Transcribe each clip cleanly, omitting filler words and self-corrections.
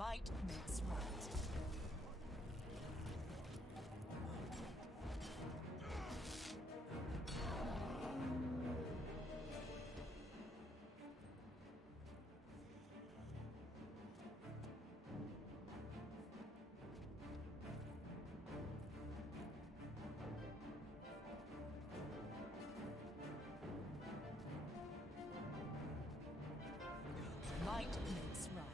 Might makes right. Might makes right.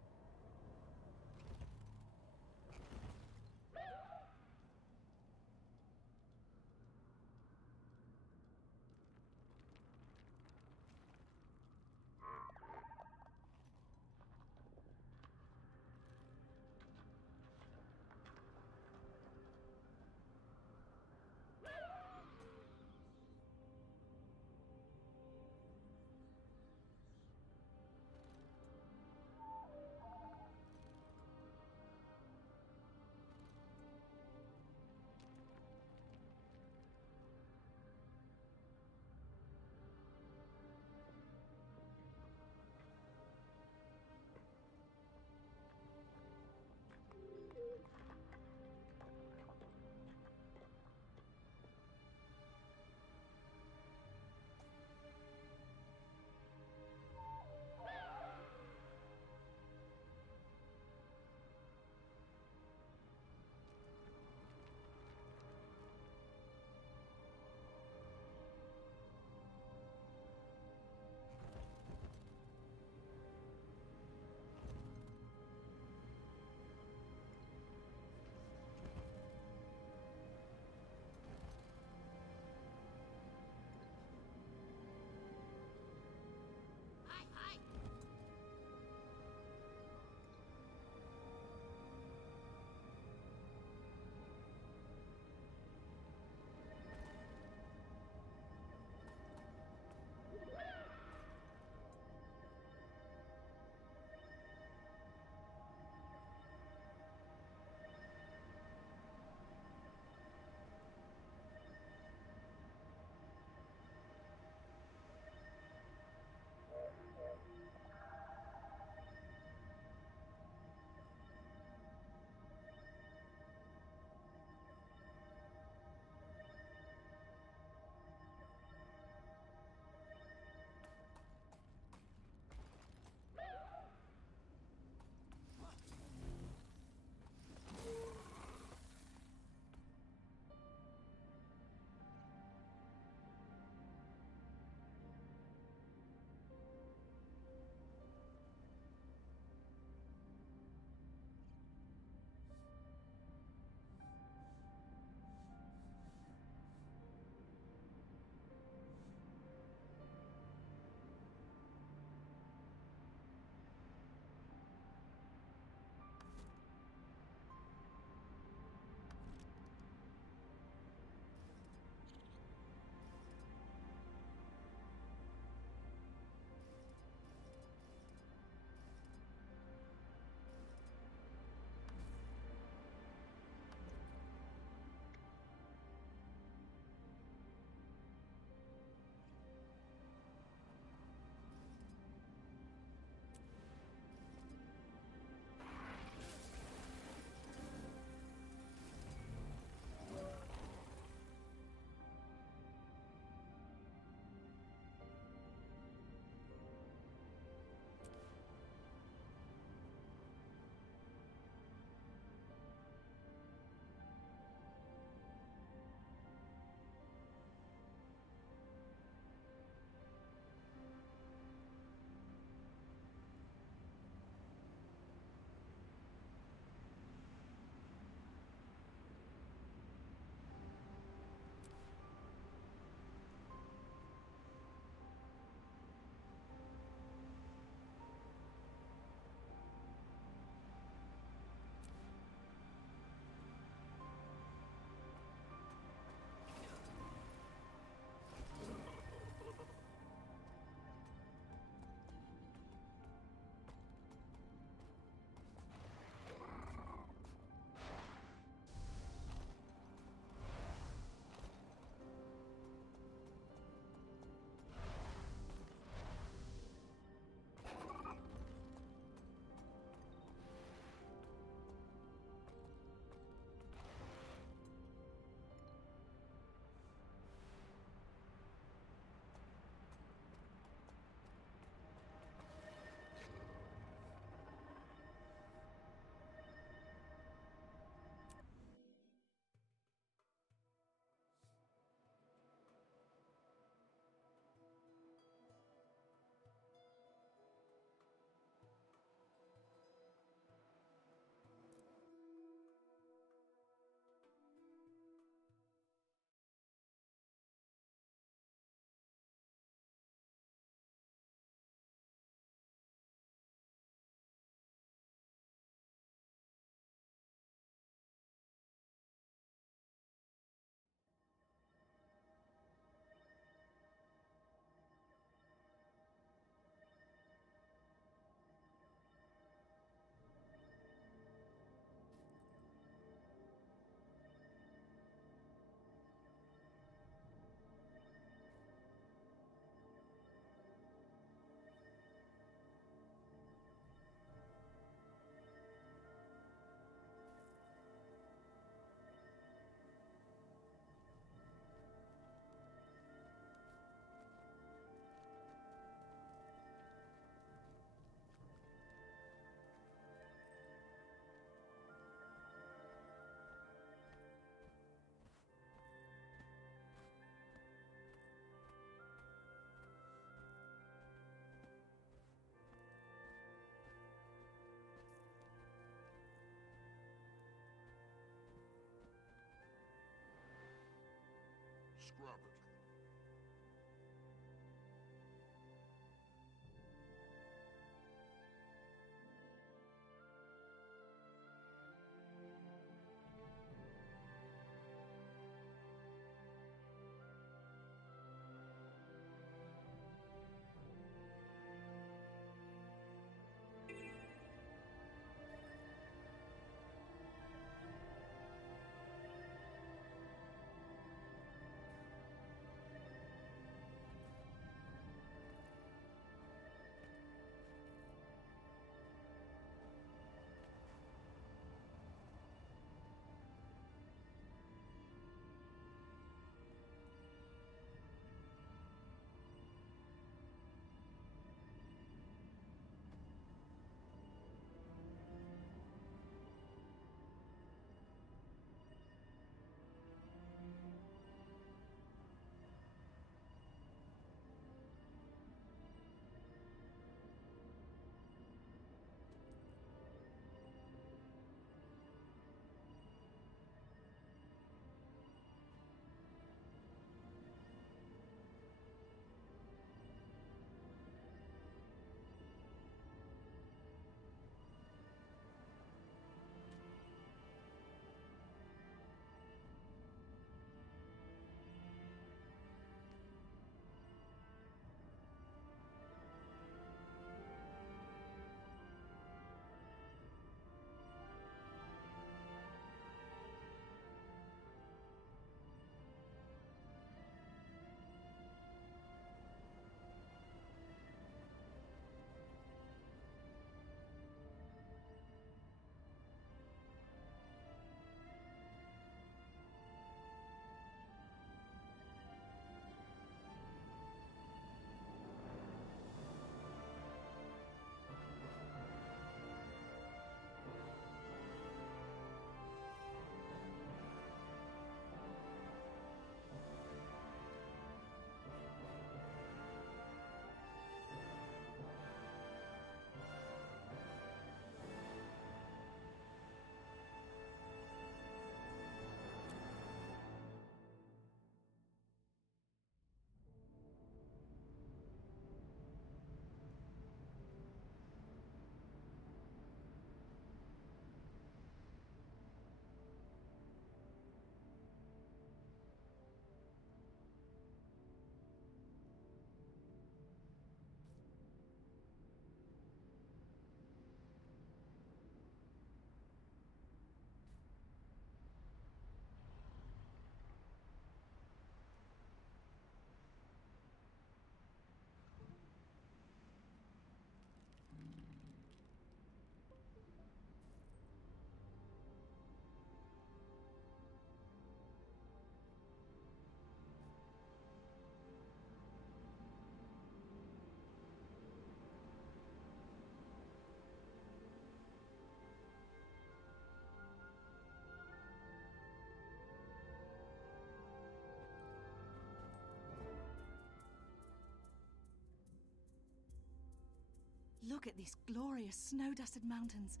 Look at these glorious snow-dusted mountains.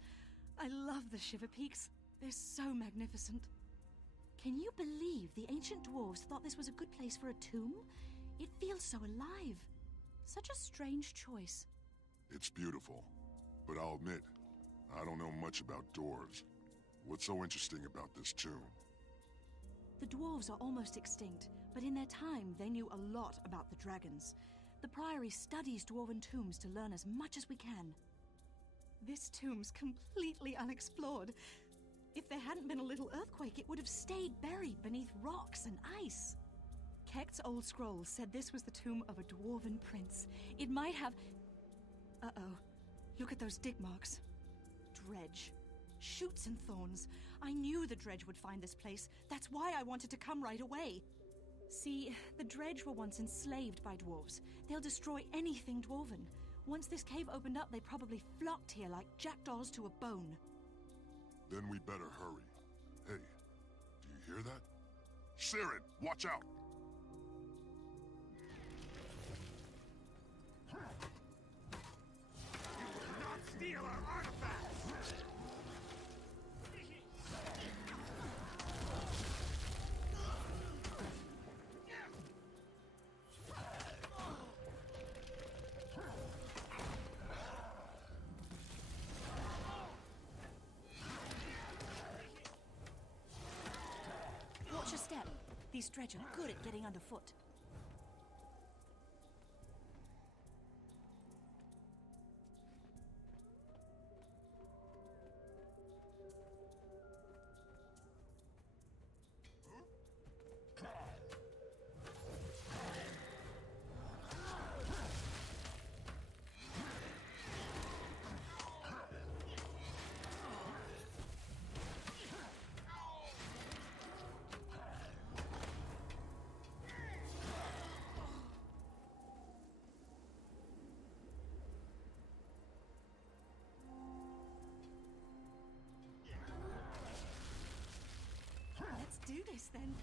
I love the Shiver Peaks. They're so magnificent. Can you believe the ancient dwarves thought this was a good place for a tomb? It feels so alive. Such a strange choice. It's beautiful, but I'll admit, I don't know much about dwarves. What's so interesting about this tomb? The dwarves are almost extinct, but in their time they knew a lot about the dragons. The Priory studies dwarven tombs to learn as much as we can. This tomb's completely unexplored. If there hadn't been a little earthquake, it would have stayed buried beneath rocks and ice. Kekt's old scrolls said this was the tomb of a dwarven prince. It might have... Uh-oh. Look at those dig marks. Dredge. Shoots and thorns. I knew the Dredge would find this place. That's why I wanted to come right away. See, the Dredge were once enslaved by dwarves. They'll destroy anything dwarven. Once this cave opened up, they probably flocked here like jackdaws to a bone. Then we better hurry. Hey, do you hear that? Siren, watch out! You will not steal our artifacts! Watch your step. These dredge are good at getting underfoot. Let's do this then.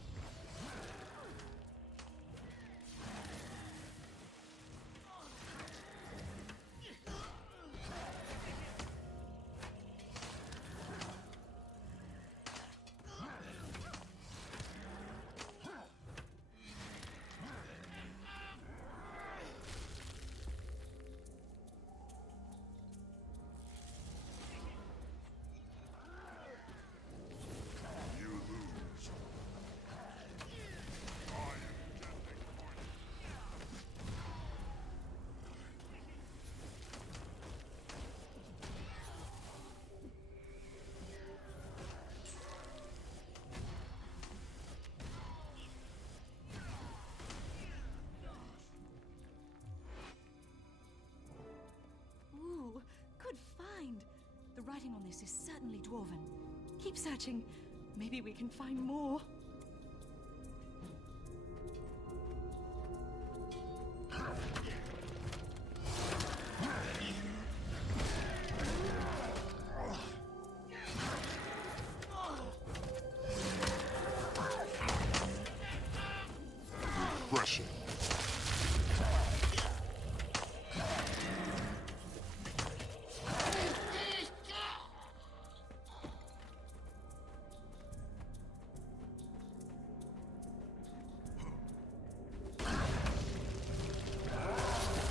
You lose. I am deadly point. Ooh, good find. The writing on this is certainly dwarven. Keep searching. Maybe we can find more. Pressure.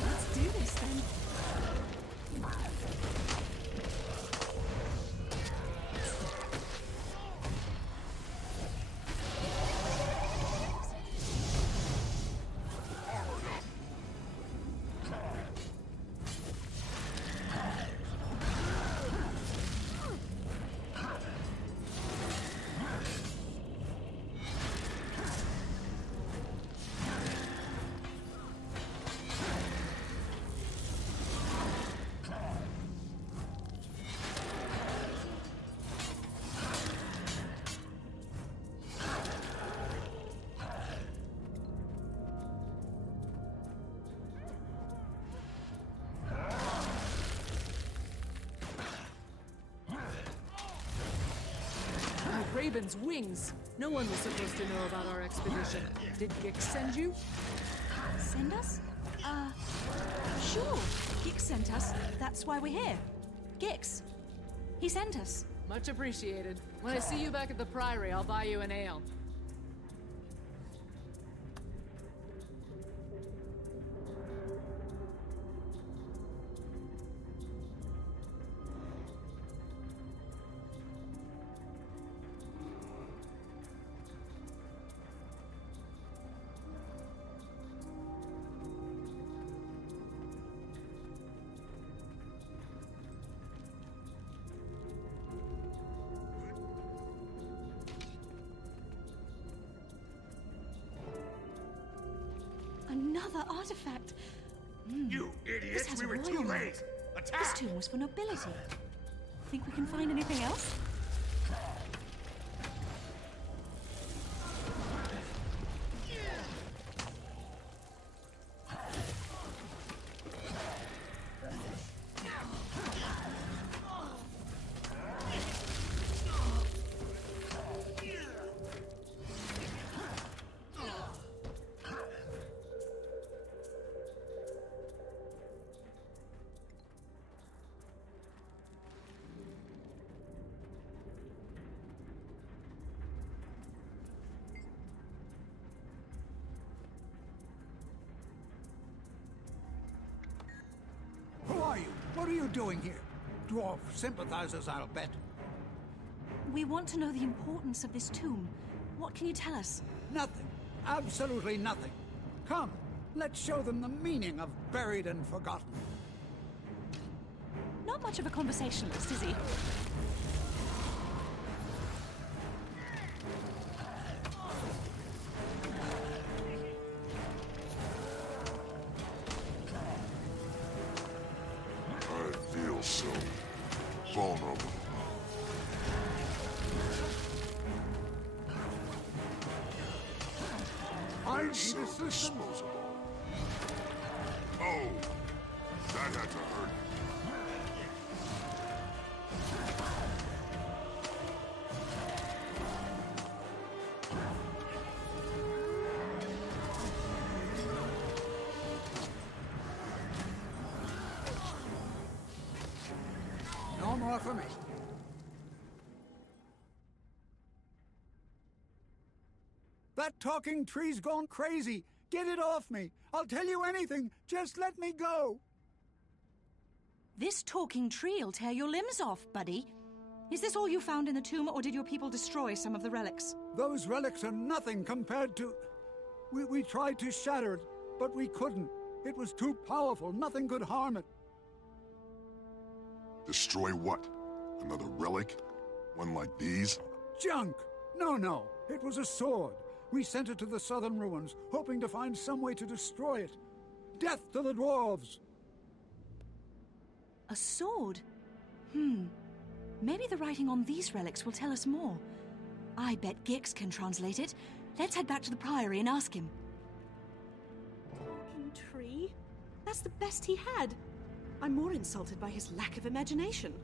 Let's do this then. Raven's wings. No one was supposed to know about our expedition. Did Gix send you? Send us? Sure. Gix sent us. That's why we're here. Gix. He sent us. Much appreciated. When I see you back at the Priory, I'll buy you an ale. Another artifact. You This idiots! has We a were royal too mark. late! This Attack! tomb was for nobility. Think we can find anything else? Who are you? What are you doing here? Dwarf sympathizers, I'll bet. We want to know the importance of this tomb. What can you tell us? Nothing. Absolutely nothing. Come, let's show them the meaning of buried and forgotten. Not much of a conversationalist, is he? I feel so vulnerable. I And need so assistance. disposable. Oh, that had to hurt. No more for me. That talking tree's gone crazy. Get it off me. I'll tell you anything. Just let me go. This talking tree'll tear your limbs off, buddy. Is this all you found in the tomb, or did your people destroy some of the relics? Those relics are nothing compared to... We tried to shatter it, but we couldn't. It was too powerful. Nothing could harm it. Destroy what? Another relic? One like these? Junk! No. It was a sword. We sent it to the southern ruins, hoping to find some way to destroy it. Death to the dwarves! A sword? Maybe the writing on these relics will tell us more. I bet Gix can translate it. Let's head back to the Priory and ask him. Talking tree? That's the best he had. I'm more insulted by his lack of imagination.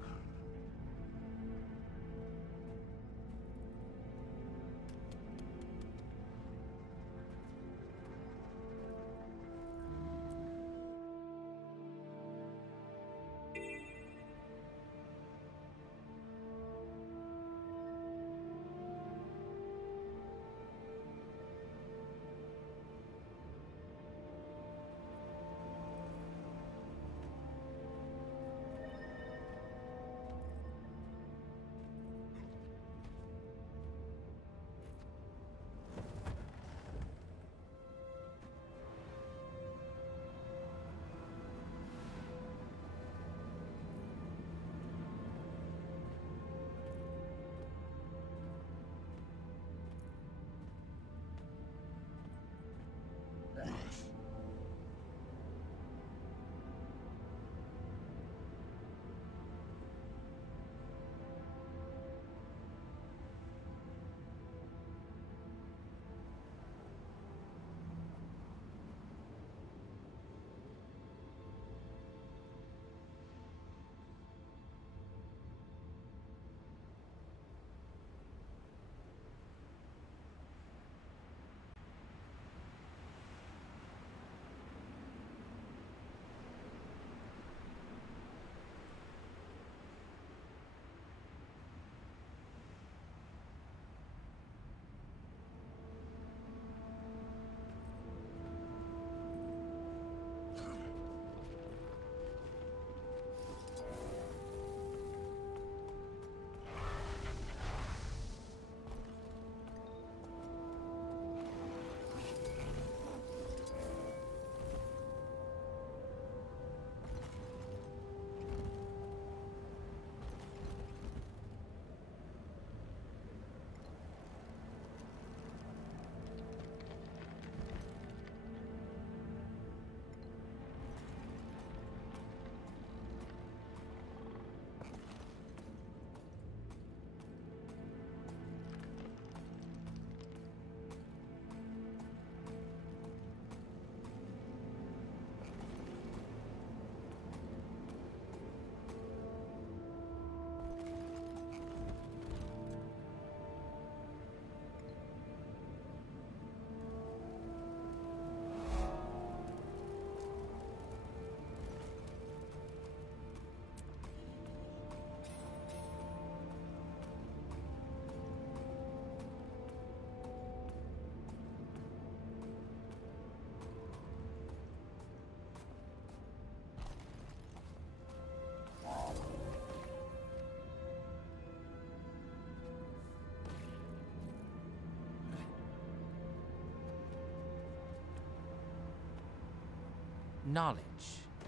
Knowledge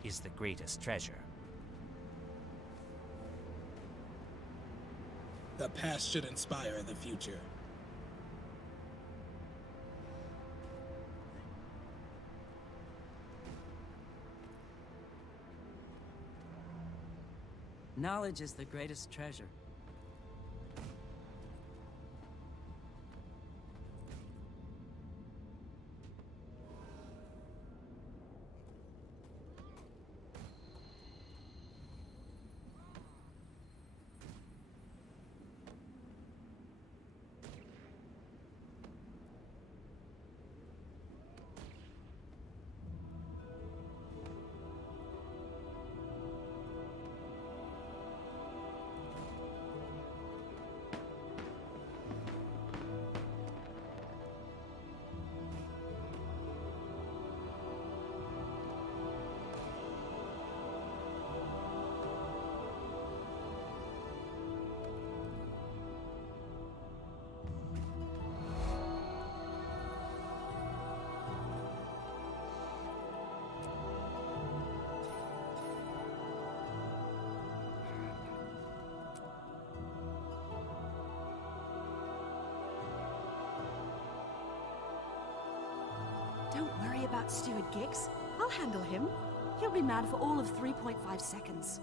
is the greatest treasure. The past should inspire the future. Knowledge is the greatest treasure. Don't worry about Steward Gix. I'll handle him. He'll be mad for all of 3.5 seconds.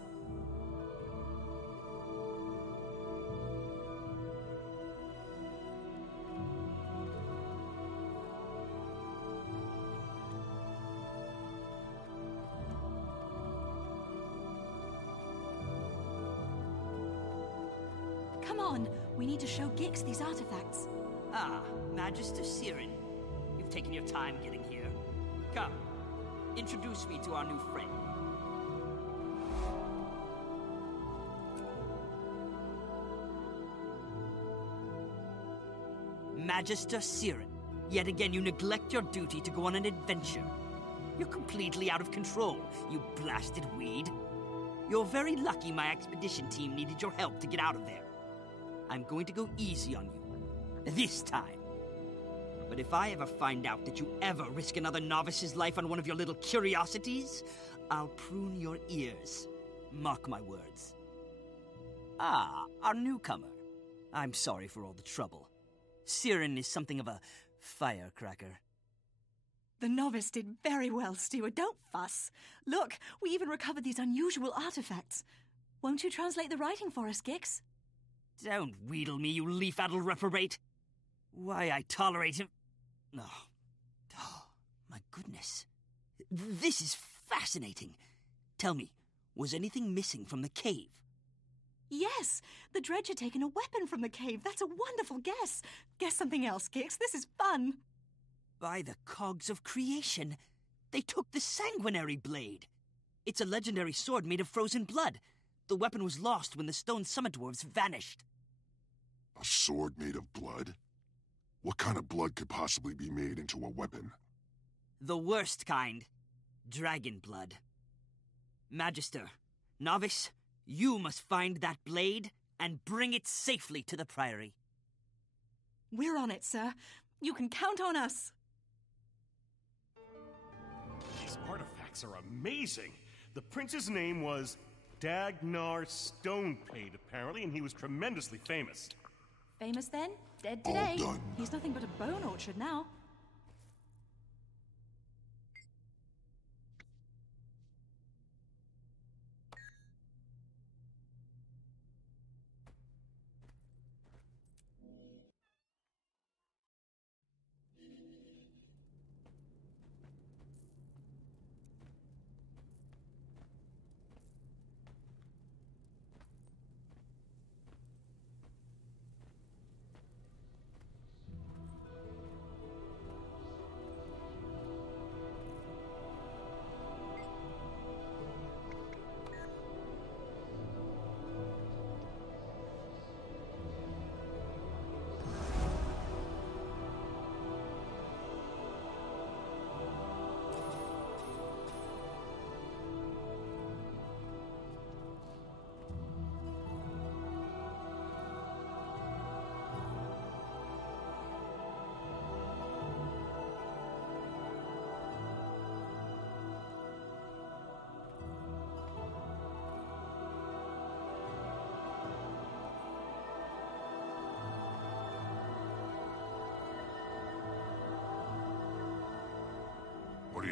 Come on, we need to show Gix these artifacts. Ah, Magister Siren. You've taken your time getting here. Come, introduce me to our new friend. Magister Siren. Yet again you neglect your duty to go on an adventure. You're completely out of control, you blasted weed. You're very lucky my expedition team needed your help to get out of there. I'm going to go easy on you. This time. But if I ever find out that you ever risk another novice's life on one of your little curiosities, I'll prune your ears. Mark my words. Ah, our newcomer. I'm sorry for all the trouble. Siren is something of a firecracker. The novice did very well, Steward. Don't fuss. Look, we even recovered these unusual artifacts. Won't you translate the writing for us, Gix? Don't wheedle me, you leaf-addled reprobate. Why I tolerate him... Oh, my goodness. This is fascinating. Tell me, was anything missing from the cave? Yes, the dredge had taken a weapon from the cave. That's a wonderful guess. Guess something else, Gix. This is fun. By the cogs of creation, they took the sanguinary blade. It's a legendary sword made of frozen blood. The weapon was lost when the stone summit dwarves vanished. A sword made of blood? What kind of blood could possibly be made into a weapon? The worst kind. Dragon blood. Magister, novice, you must find that blade and bring it safely to the Priory. We're on it, sir. You can count on us. These artifacts are amazing. The prince's name was Dagnar Stonepate, apparently, and he was tremendously famous. Famous then? Dead All today. done. He's nothing but a bone orchard now.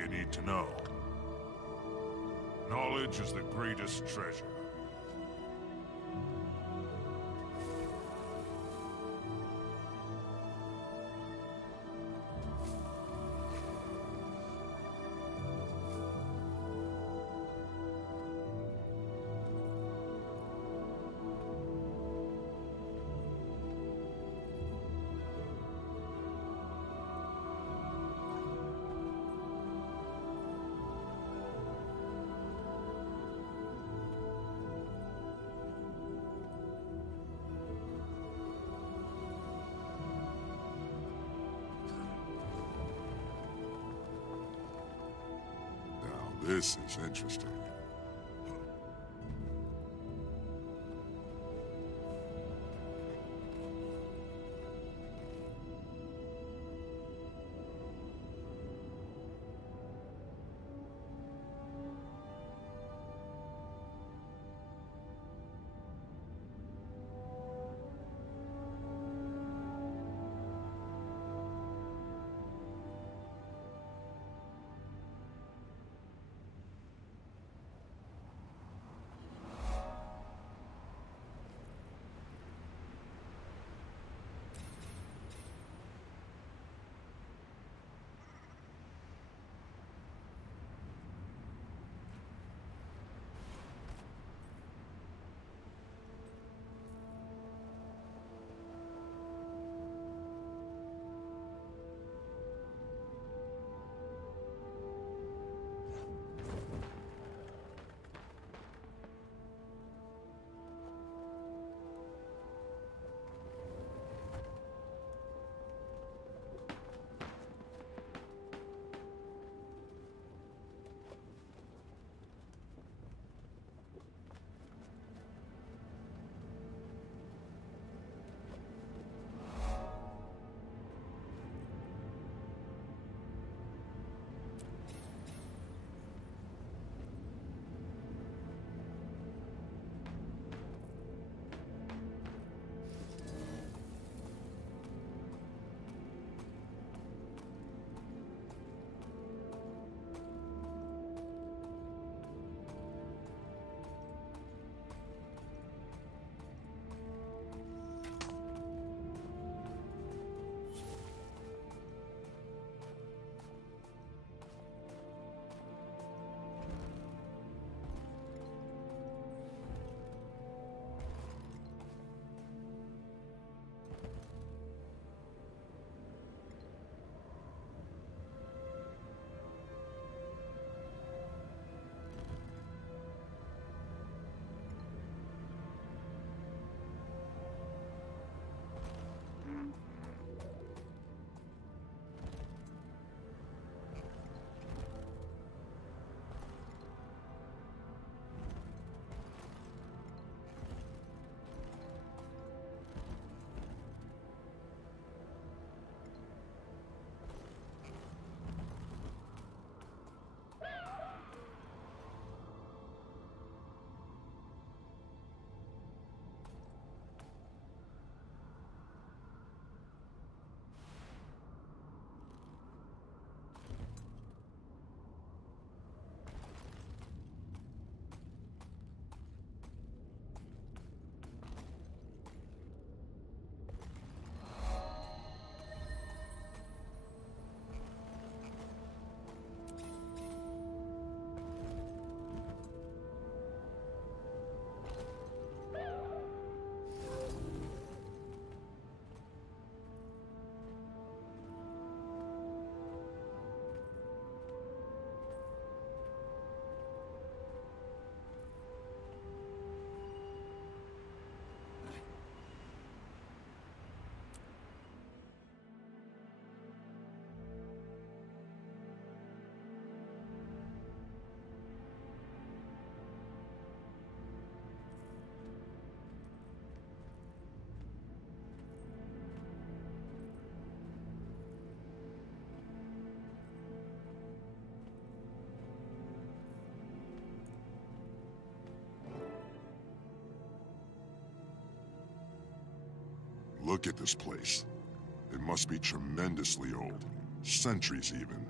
you need to know. Knowledge is the greatest treasure. This is interesting. Look at this place. It must be tremendously old. Centuries, even.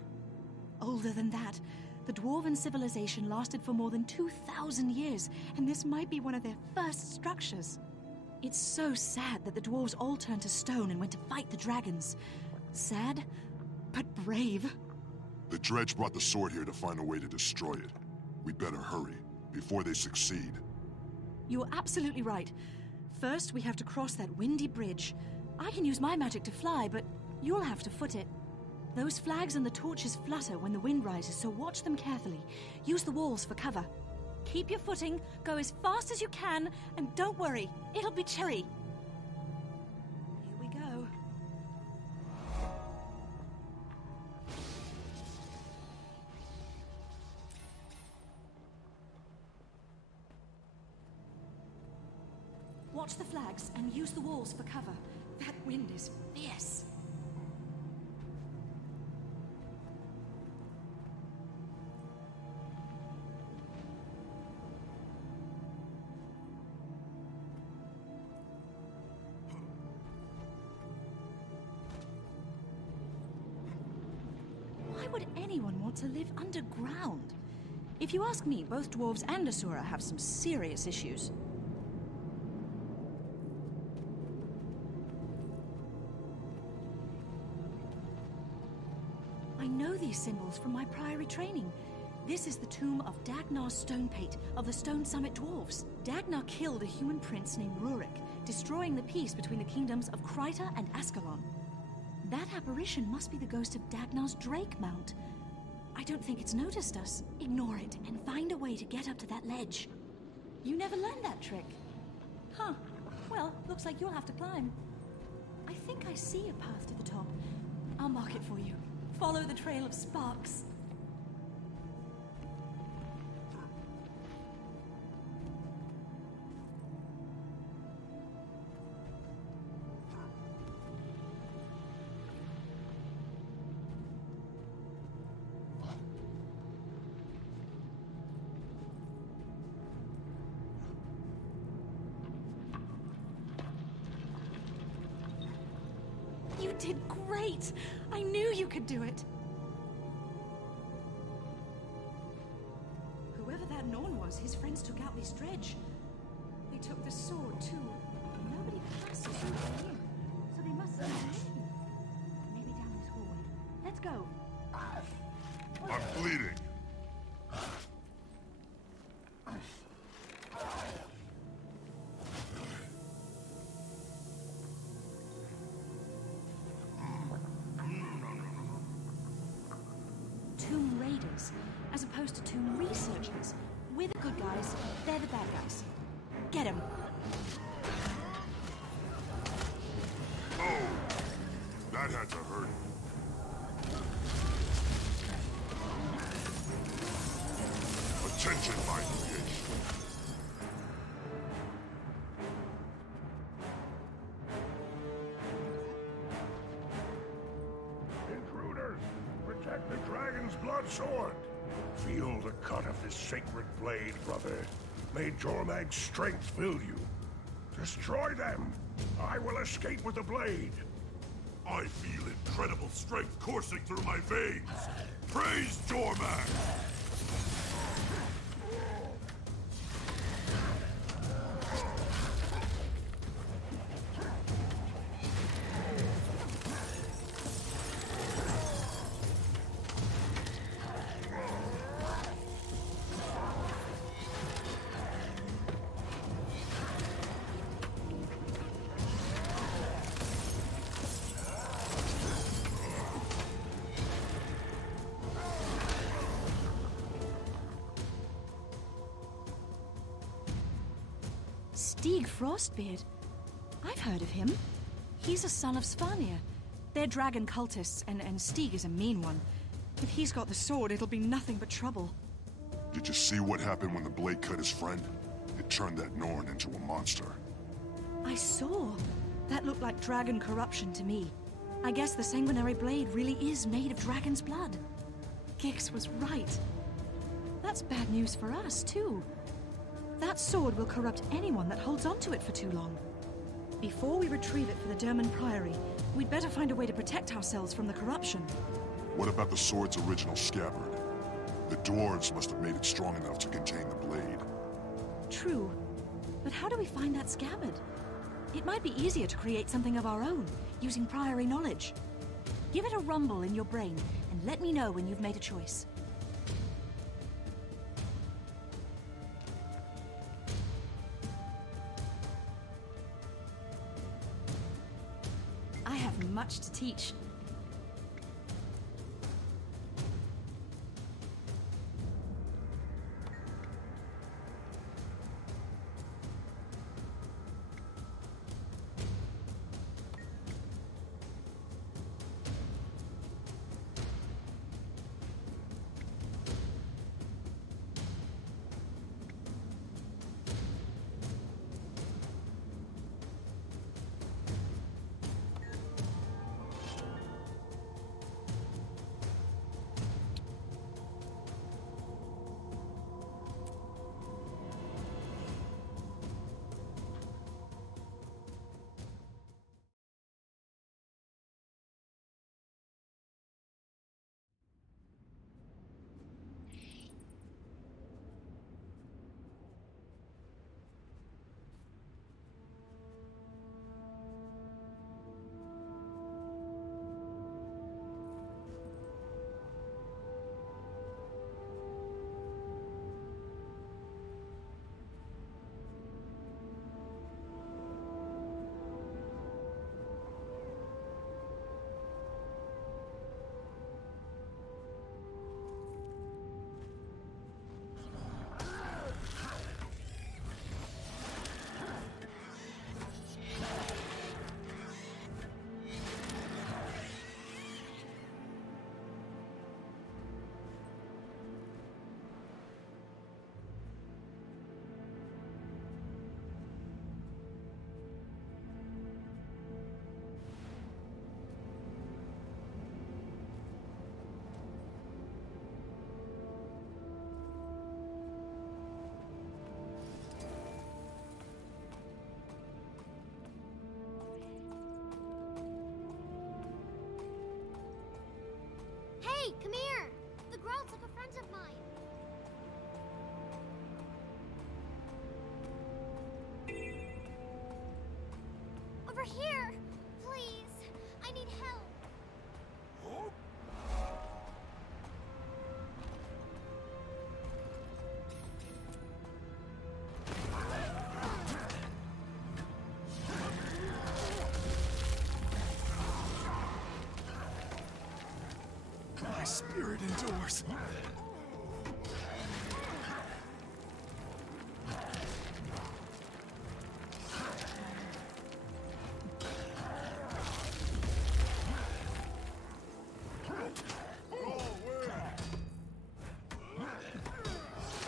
Older than that. The Dwarven civilization lasted for more than 2,000 years, and this might be one of their first structures. It's so sad that the dwarves all turned to stone and went to fight the dragons. Sad, but brave. The Dredge brought the sword here to find a way to destroy it. We better hurry, before they succeed. You're absolutely right. First, we have to cross that windy bridge. I can use my magic to fly, but you'll have to foot it. Those flags and the torches flutter when the wind rises, so watch them carefully. Use the walls for cover. Keep your footing, go as fast as you can, and don't worry, it'll be cherry. Here we go. Watch the flags and use the walls for cover. That wind is fierce. Why would anyone want to live underground? If you ask me, both dwarves and Asura have some serious issues. I know these symbols from my priory training. This is the tomb of Dagnar's Stonepate of the Stone Summit Dwarves. Dagnar killed a human prince named Rurik, destroying the peace between the kingdoms of Kryta and Ascalon. That apparition must be the ghost of Dagnar's Drake Mount. I don't think it's noticed us. Ignore it and find a way to get up to that ledge. You never learned that trick. Huh. Well, looks like you'll have to climb. I think I see a path to the top. I'll mark it for you. Follow the trail of sparks. You did great! I knew you could do it! Whoever that Norn was, his friends took out this dredge. They took the sword, too. Nobody passes through here, so they must have been. Maybe down this hallway. Let's go. I'm bleeding. Tomb raiders, as opposed to tomb researchers. We're the good guys, they're the bad guys. Get him. Oh! That had to hurt. Attention, my creation. Intruders! Protect the dragon's blood sword! Feel the cut of this sacred blade, brother. May Jormag's strength fill you. Destroy them! I will escape with the blade! I feel incredible strength coursing through my veins! Praise Jormag! Stig Frostbeard. I've heard of him. He's a son of Svanir. They're dragon cultists, and Stig is a mean one. If he's got the sword, it'll be nothing but trouble. Did you see what happened when the blade cut his friend? It turned that Norn into a monster. I saw. That looked like dragon corruption to me. I guess the sanguinary blade really is made of dragon's blood. Gix was right. That's bad news for us, too. That sword will corrupt anyone that holds onto it for too long. Before we retrieve it for the Derman Priory, we'd better find a way to protect ourselves from the corruption. What about the sword's original scabbard? The dwarves must have made it strong enough to contain the blade. True. But how do we find that scabbard? It might be easier to create something of our own, using Priory knowledge. Give it a rumble in your brain, and let me know when you've made a choice. I have much to teach. Hey, come here! The girl took a friend of mine. Over here! Please! I need help! My spirit endures.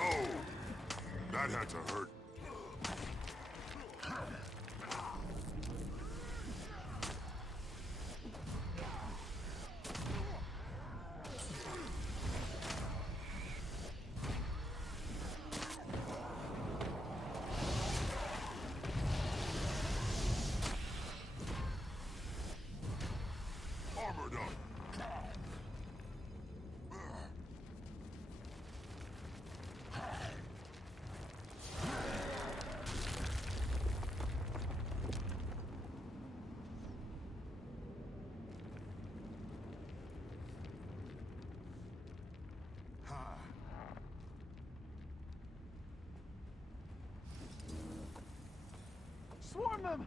Oh, that had to hurt. Armored up. Swarm them!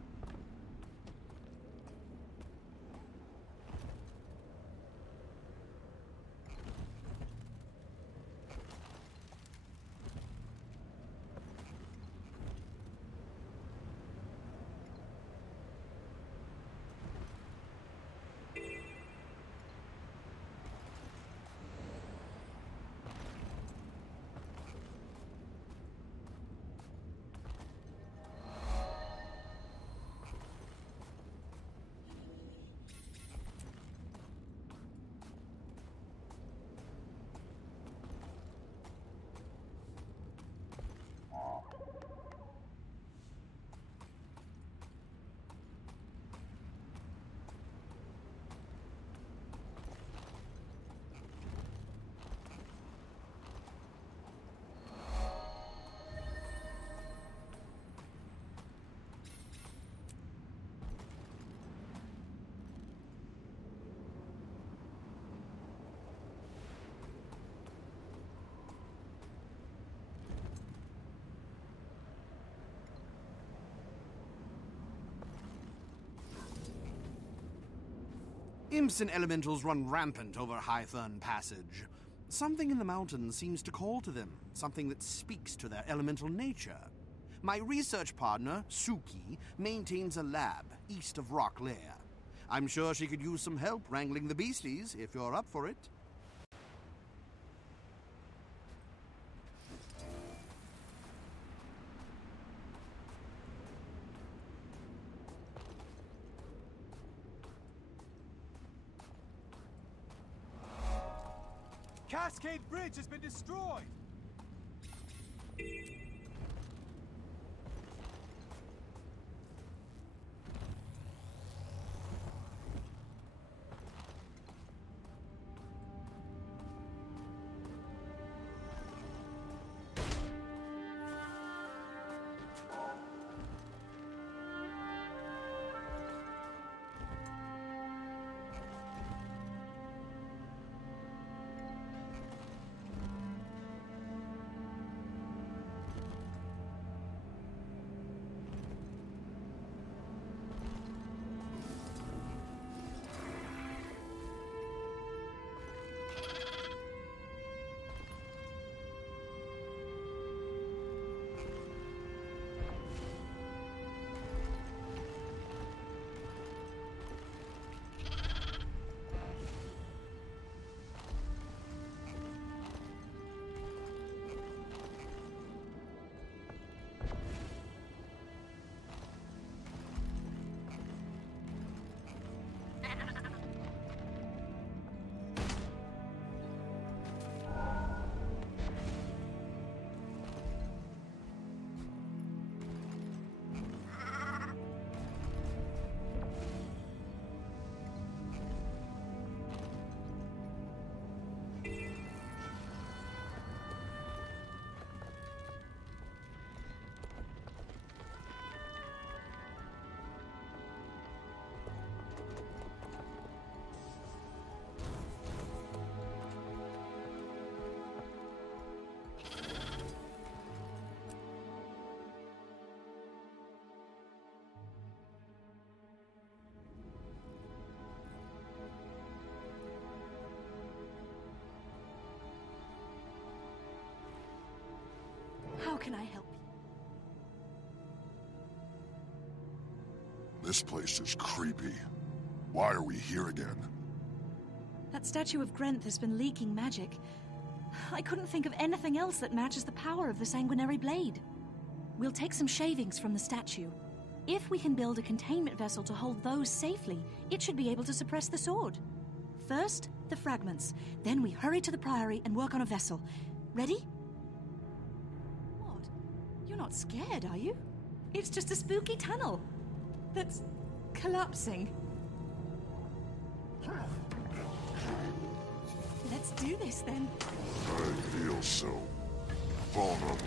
Imps and elementals run rampant over Highthorn Passage. Something in the mountains seems to call to them, something that speaks to their elemental nature. My research partner, Suki, maintains a lab east of Rock Lair. I'm sure she could use some help wrangling the beasties, if you're up for it. Cascade Bridge has been destroyed! How can I help you? This place is creepy. Why are we here again? That statue of Grenth has been leaking magic. I couldn't think of anything else that matches the power of the sanguinary blade. We'll take some shavings from the statue. If we can build a containment vessel to hold those safely, it should be able to suppress the sword. First, the fragments. Then we hurry to the Priory and work on a vessel. Ready? What? You're not scared, are you? It's just a spooky tunnel that's collapsing. Let's do this, then. I feel so vulnerable.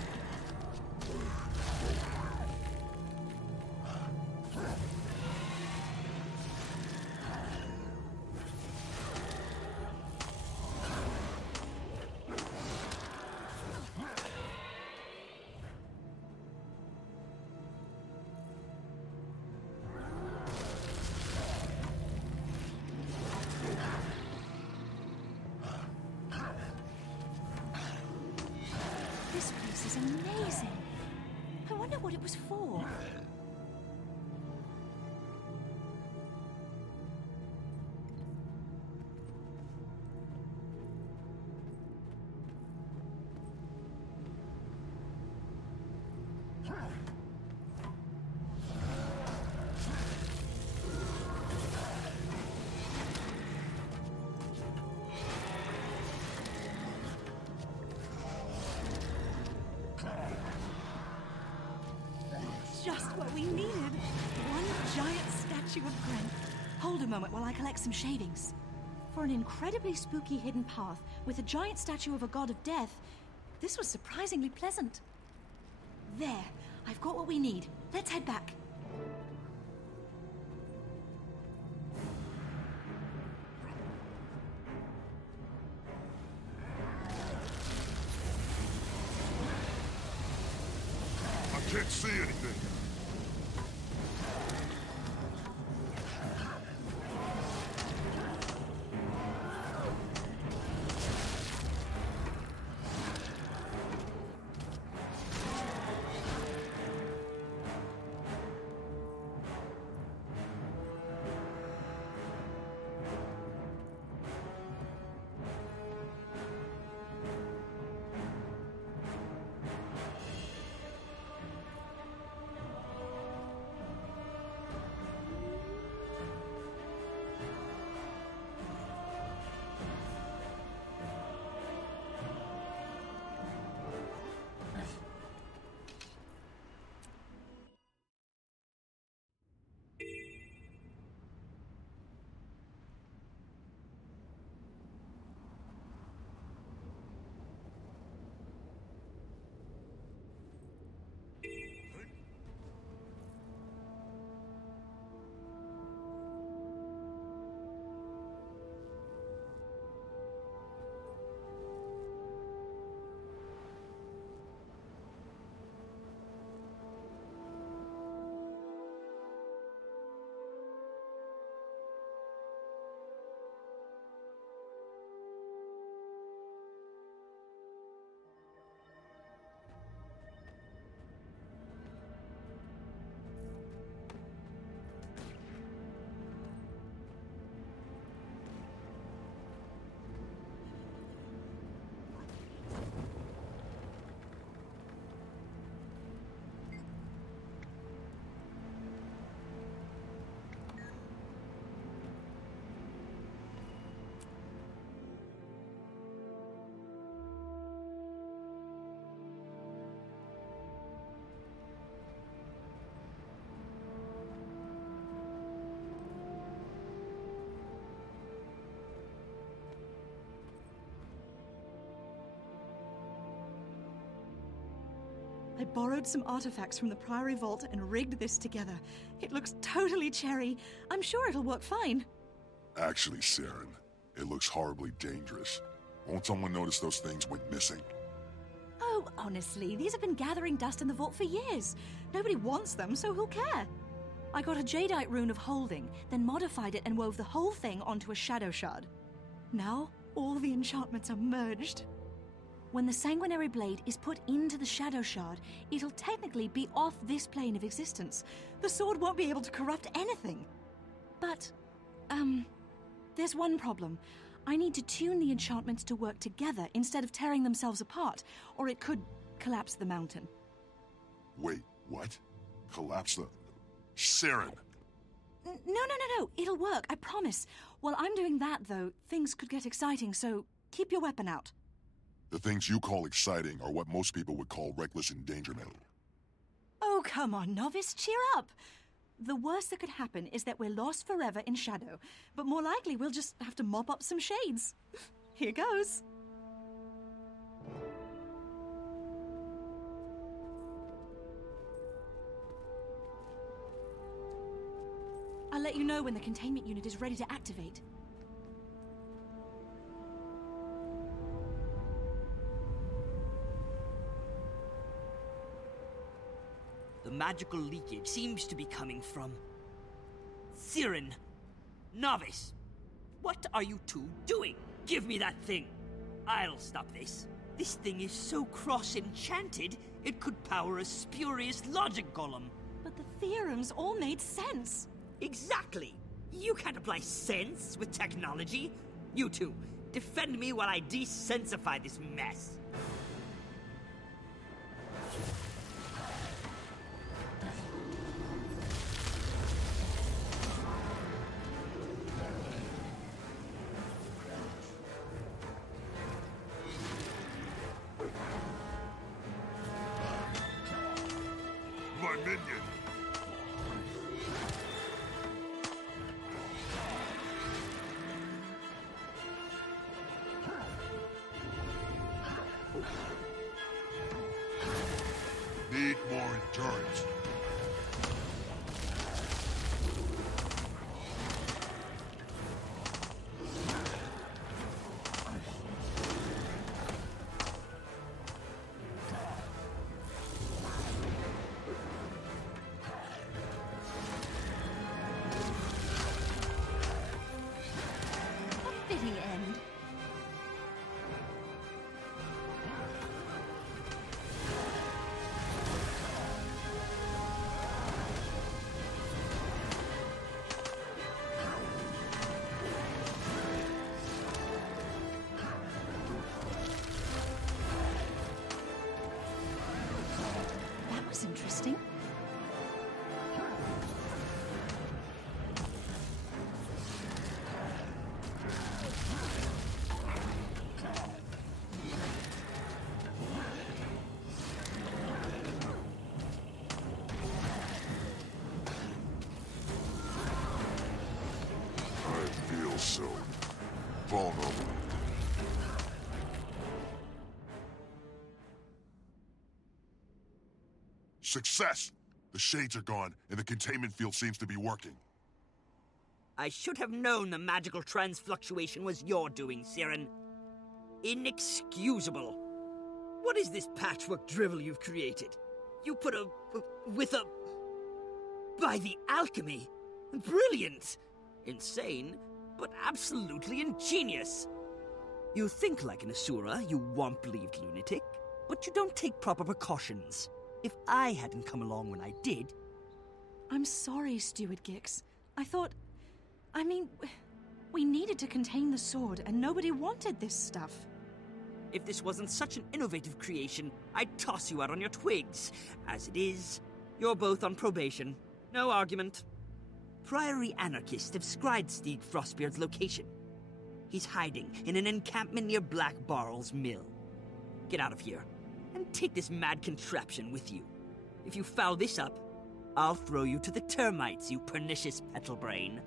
This place is amazing. I wonder what it was for. Just what we needed. One giant statue of Grenth. Hold a moment while I collect some shavings. For an incredibly spooky hidden path with a giant statue of a god of death, this was surprisingly pleasant. There, I've got what we need. Let's head back. I can't see anything. I borrowed some artifacts from the Priory Vault and rigged this together. It looks totally cherry. I'm sure it'll work fine. Actually, Saren, it looks horribly dangerous. Won't someone notice those things went missing? Oh, honestly, these have been gathering dust in the vault for years. Nobody wants them, so who'll care? I got a jadeite rune of holding, then modified it and wove the whole thing onto a shadow shard. Now, all the enchantments are merged. When the sanguinary blade is put into the shadow shard, it'll technically be off this plane of existence. The sword won't be able to corrupt anything. But, there's one problem. I need to tune the enchantments to work together instead of tearing themselves apart, or it could collapse the mountain. Wait, what? Collapse the... Saren! No. It'll work, I promise. While I'm doing that, though, things could get exciting, so keep your weapon out. The things you call exciting are what most people would call reckless endangerment. Oh, come on, novice, cheer up. The worst that could happen is that we're lost forever in shadow, but more likely we'll just have to mop up some shades. Here goes. I'll let you know when the containment unit is ready to activate. The magical leakage seems to be coming from... Siren. Novice. What are you two doing? Give me that thing. I'll stop this. This thing is so cross-enchanted, it could power a spurious logic golem. But the theorems all made sense. Exactly. You can't apply sense with technology. You two, defend me while I desensify this mess. My minion! Need more endurance. A bitty end. That was interesting. I feel so vulnerable. Success! The shades are gone, and the containment field seems to be working. I should have known the magical transfluctuation was your doing, Siren. Inexcusable. What is this patchwork drivel you've created? You put by the alchemy. Brilliant. Insane, but absolutely ingenious. You think like an Asura, you womp-leaved lunatic, but you don't take proper precautions. If I hadn't come along when I did... I'm sorry, Steward Gix. I mean, we needed to contain the sword, and nobody wanted this stuff. If this wasn't such an innovative creation, I'd toss you out on your twigs. As it is, you're both on probation. No argument. Priory anarchists have scried Stieg Frostbeard's location. He's hiding in an encampment near Black Barrel's mill. Get out of here, and take this mad contraption with you. If you foul this up, I'll throw you to the termites, you pernicious petal brain.